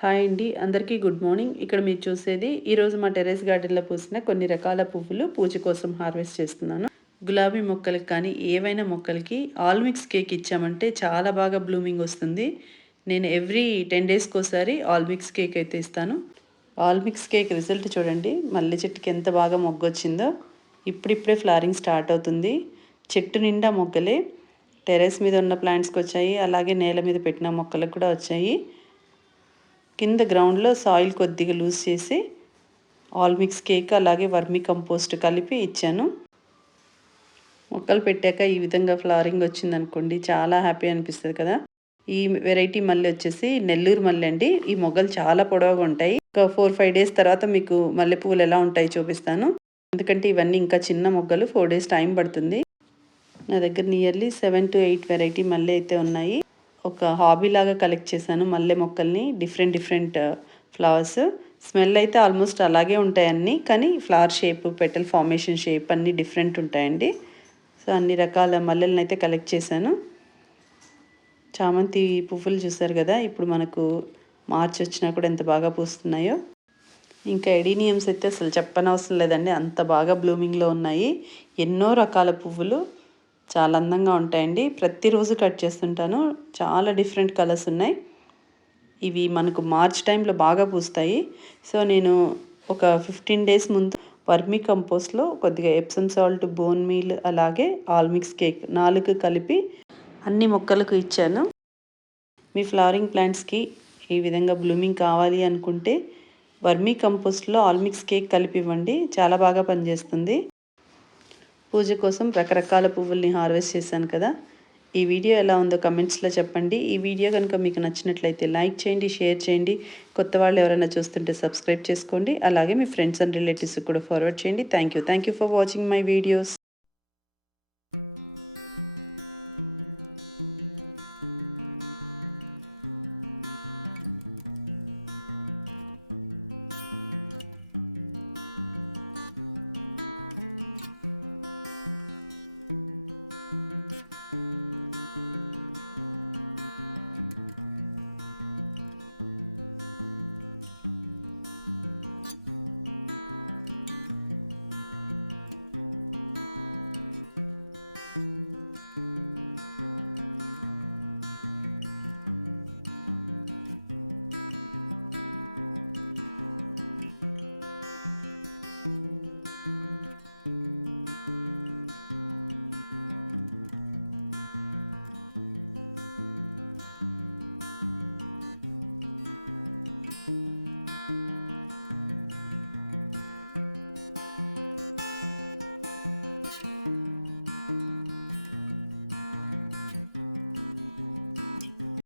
Hi అండి, అందరికీ good morning. ఇక్కడ మీరు చూసేది ఈరోజు మా టెర్రస్ గార్డెన్లో పూసిన కొన్ని రకాల పువ్వులు పూజ కోసం హార్వెస్ట్ చేస్తున్నాను. గులాబీ మొక్కలకి కానీ ఏవైనా మొక్కలకి ఆల్ మిక్స్ కేక్ ఇచ్చామంటే చాలా బాగా బ్లూమింగ్ వస్తుంది. నేను ఎవ్రీ 10 డేస్కి ఒకసారి ఆల్ మిక్స్ కేక్ అయితే ఇస్తాను. ఆల్ మిక్స్ కేక్ రిజల్ట్ చూడండి, మల్లె చెట్టుకి ఎంత బాగా మొగ్గొచ్చిందో. ఇప్పుడిప్పుడే ఫ్లవరింగ్ స్టార్ట్ అవుతుంది. చెట్టు నిండా మొగ్గలే. టెర్రస్ మీద ఉన్న ప్లాంట్స్కి వచ్చాయి, అలాగే నేల మీద పెట్టిన మొక్కలకు కూడా వచ్చాయి. కింద గ్రౌండ్లో సాయిల్ కొద్దిగా లూజ్ చేసి ఆల్ మిక్స్ కేక్ అలాగే వర్మీ కంపోస్ట్ కలిపి ఇచ్చాను. మొక్కలు పెట్టాక ఈ విధంగా ఫ్లవరింగ్ వచ్చిందనుకోండి, చాలా హ్యాపీ అనిపిస్తుంది కదా. ఈ వెరైటీ మల్లె వచ్చేసి నెల్లూరు మల్లె అండి. ఈ మొగ్గలు చాలా పొడవుగా ఉంటాయి. ఒక 4-5 డేస్ తర్వాత మీకు మల్లె పువ్వులు ఎలా ఉంటాయి చూపిస్తాను. ఎందుకంటే ఇవన్నీ ఇంకా చిన్న మొగ్గలు, 4 డేస్ టైం పడుతుంది. నా దగ్గర నియర్లీ 7 to 8 వెరైటీ మల్లె అయితే ఉన్నాయి. ఒక హాబీ లాగా కలెక్ట్ చేశాను మల్లె మొక్కల్ని, డిఫరెంట్ ఫ్లవర్స్. స్మెల్ అయితే ఆల్మోస్ట్ అలాగే ఉంటాయి అన్నీ, కానీ flower shape, petal formation shape అన్నీ డిఫరెంట్ ఉంటాయండి. సో అన్ని రకాల మల్లెలను అయితే కలెక్ట్ చేశాను. చామంతి పువ్వులు చూసారు కదా, ఇప్పుడు మనకు మార్చి వచ్చినా కూడా ఎంత బాగా పూస్తున్నాయో. ఇంకా ఎడీనియమ్స్ అయితే అసలు చెప్పనవసరం లేదండి, అంత బాగా బ్లూమింగ్లో ఉన్నాయి. ఎన్నో రకాల పువ్వులు చాలా అందంగా ఉంటాయండి. ప్రతిరోజు కట్ చేస్తుంటాను. చాలా డిఫరెంట్ కలర్స్ ఉన్నాయి. ఇవి మనకు మార్చ్ టైంలో బాగా పూస్తాయి. సో నేను ఒక 15 డేస్ ముందు వర్మీ కంపోస్ట్లో కొద్దిగా ఎప్సమ్ సాల్ట్, బోన్ మీల్ అలాగే ఆల్ మిక్స్ కేక్ 4 కలిపి అన్ని మొక్కలకు ఇచ్చాను. మీ ఫ్లవరింగ్ ప్లాంట్స్కి ఈ విధంగా బ్లూమింగ్ కావాలి అనుకుంటే వర్మీ కంపోస్ట్లో ఆల్ మిక్స్ కేక్ కలిపి ఇవ్వండి, చాలా బాగా పనిచేస్తుంది. పూజ కోసం రకరకాల పువ్వుల్ని హార్వెస్ట్ చేశాను కదా. ఈ వీడియో ఎలా ఉందో కమెంట్స్లో చెప్పండి. ఈ వీడియో కనుక మీకు నచ్చినట్లయితే లైక్ చేయండి, షేర్ చేయండి. కొత్త వాళ్ళు ఎవరైనా చూస్తుంటే సబ్స్క్రైబ్ చేసుకోండి. అలాగే మీ ఫ్రెండ్స్ అండ్ రిలేటివ్స్కి కూడా ఫార్వర్డ్ చేయండి. Thank you for watching my videos.